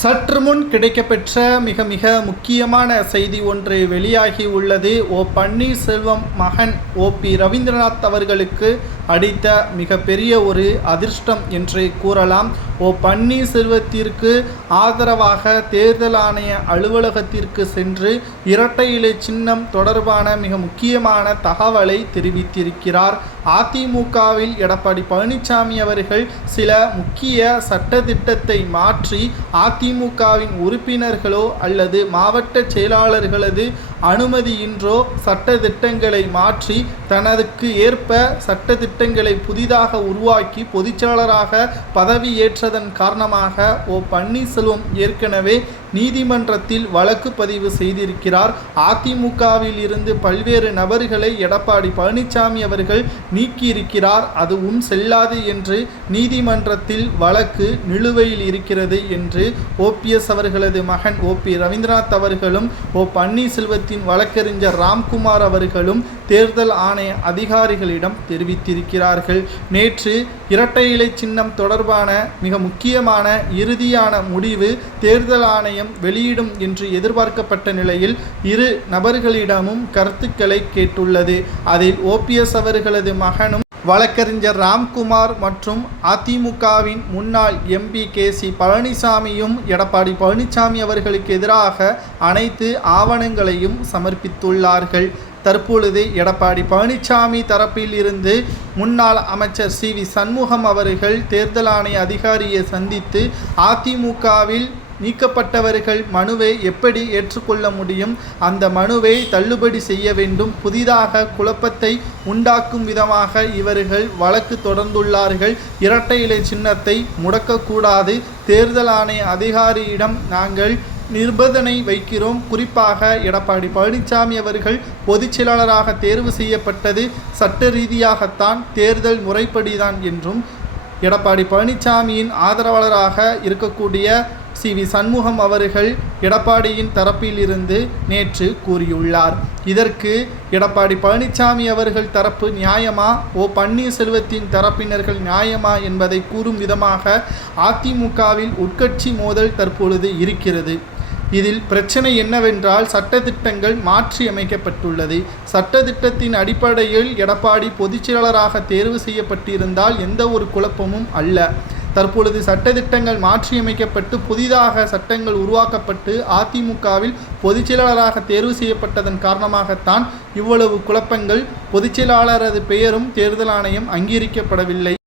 சற்று முன் கிடைக்கப்பெற்ற மிக மிக முக்கியமான செய்தி ஒன்று வெளியாகி உள்ளது. ஓ பன்னீர்செல்வம் மகன் ஓ பி ரவீந்திரநாத் அவர்களுக்கு அடித்த மிகப்பெரிய ஒரு அதிர்ஷ்டம் என்று கூறலாம். ஓ பன்னீர்செல்வத்திற்கு ஆதரவாக தேர்தல் ஆணைய அலுவலகத்திற்கு சென்று இரட்டை இலை சின்னம் தொடர்பான மிக முக்கியமான தகவலை தெரிவித்திருக்கிறார். அதிமுகவில் எடப்பாடி பழனிசாமி அவர்கள் சில முக்கிய சட்டத்திட்டத்தை மாற்றி அதிமுகவின் உறுப்பினர்களோ அல்லது மாவட்ட செயலாளர்களது அனுமதியின்றோ சட்டத்திட்டங்களை மாற்றி தனதுக்கு ஏற்ப சட்டத்திட்டங்களை புதிதாக உருவாக்கி பொதுச்செயலாளராக பதவியேற்றதன் காரணமாக ஓ பன்னீர்செல்வம் ஏற்கனவே நீதிமன்றத்தில் வழக்கு பதிவு செய்திருக்கிறார். அதிமுகவில் இருந்து பல்வேறு நபர்களை எடப்பாடி பழனிசாமி அவர்கள் நீக்கியிருக்கிறார். அதுவும் செல்லாது என்று நீதிமன்றத்தில் வழக்கு நிலுவையில் இருக்கிறது என்று ஓபிஎஸ் அவர்களது மகன் ஓ பி ரவீந்திரநாத் அவர்களும் ஓ பன்னீர்செல்வத்தின் வழக்கறிஞர் ராம்குமார் அவர்களும் தேர்தல் ஆணைய அதிகாரிகளிடம் தெரிவித்திருக்கிறார்கள். நேற்று இரட்டை இலை சின்னம் தொடர்பான மிக முக்கியமான இறுதியான முடிவு தேர்தல் ஆணையம் வெளியிடும் என்று எதிர்பார்க்கப்பட்ட நிலையில் இரு நபர்களிடமும் கருத்துக்களை கேட்டுள்ளது. அதில் ஓபிஎஸ் அவர்களது மகனும் வழக்கறிஞர் ராம்குமார் மற்றும் அதிமுகவின் முன்னாள் எம்பி கே சி பழனிசாமியும் எடப்பாடி பழனிசாமி அவர்களுக்கு எதிராக அனைத்து ஆவணங்களையும் சமர்ப்பித்துள்ளார்கள். தற்பொழுது எடப்பாடி பழனிசாமி தரப்பில் இருந்து முன்னாள் அமைச்சர் சி வி சண்முகம் அவர்கள் தேர்தல் ஆணைய அதிகாரியை சந்தித்து அதிமுகவில் நீக்கப்பட்டவர்கள் மனுவை எப்படி ஏற்றுக்கொள்ள முடியும்? அந்த மனுவை தள்ளுபடி செய்ய வேண்டும். புதிதாக குழப்பத்தை உண்டாக்கும் விதமாக இவர்கள் வழக்கு தொடர்ந்துள்ளார்கள். இரட்டை இலை சின்னத்தை முடக்கக்கூடாது. தேர்தல் ஆணைய அதிகாரியிடம் நாங்கள் நிர்பந்தனை வைக்கிறோம். குறிப்பாக எடப்பாடி பழனிசாமி அவர்கள் பொதுச்செயலாளராக தேர்வு செய்யப்பட்டது சட்ட ரீதியாகத்தான் தேர்தல் முறைப்படிதான் என்றும் எடப்பாடி பழனிசாமியின் ஆதரவாளராக இருக்கக்கூடிய சி. வி. சண்முகம் அவர்கள் எடப்பாடியின் தரப்பிலிருந்து நேற்று கூறியுள்ளார். இதற்கு எடப்பாடி பழனிசாமி அவர்கள் தரப்பு நியாயமா? ஓ பன்னீர்செல்வத்தின் தரப்பினர்கள் நியாயமா என்பதை கூறும் விதமாக அதிமுகவில் உட்கட்சி மோதல் தற்பொழுது இருக்கிறது. இதில் பிரச்சனை என்னவென்றால் சட்டத்திட்டங்கள் மாற்றி அமைக்கப்பட்டுள்ளது சட்டத்திட்டத்தின் அடிப்படையில் எடப்பாடி பொதுச்செயலாளராக தேர்வு செய்யப்பட்டிருந்தால் எந்த ஒரு குழப்பமும் அல்ல. தற்பொழுது சட்டத்திட்டங்கள் மாற்றியமைக்கப்பட்டு புதிதாக சட்டங்கள் உருவாக்கப்பட்டு அதிமுகவில் பொதுச்செயலாளராக தேர்வு செய்யப்பட்டதன் காரணமாகத்தான் இவ்வளவு குழப்பங்கள் பொதுச்செயலாளரது பெயரும் தேர்தல் ஆணையம் அங்கீகரிக்கப்படவில்லை.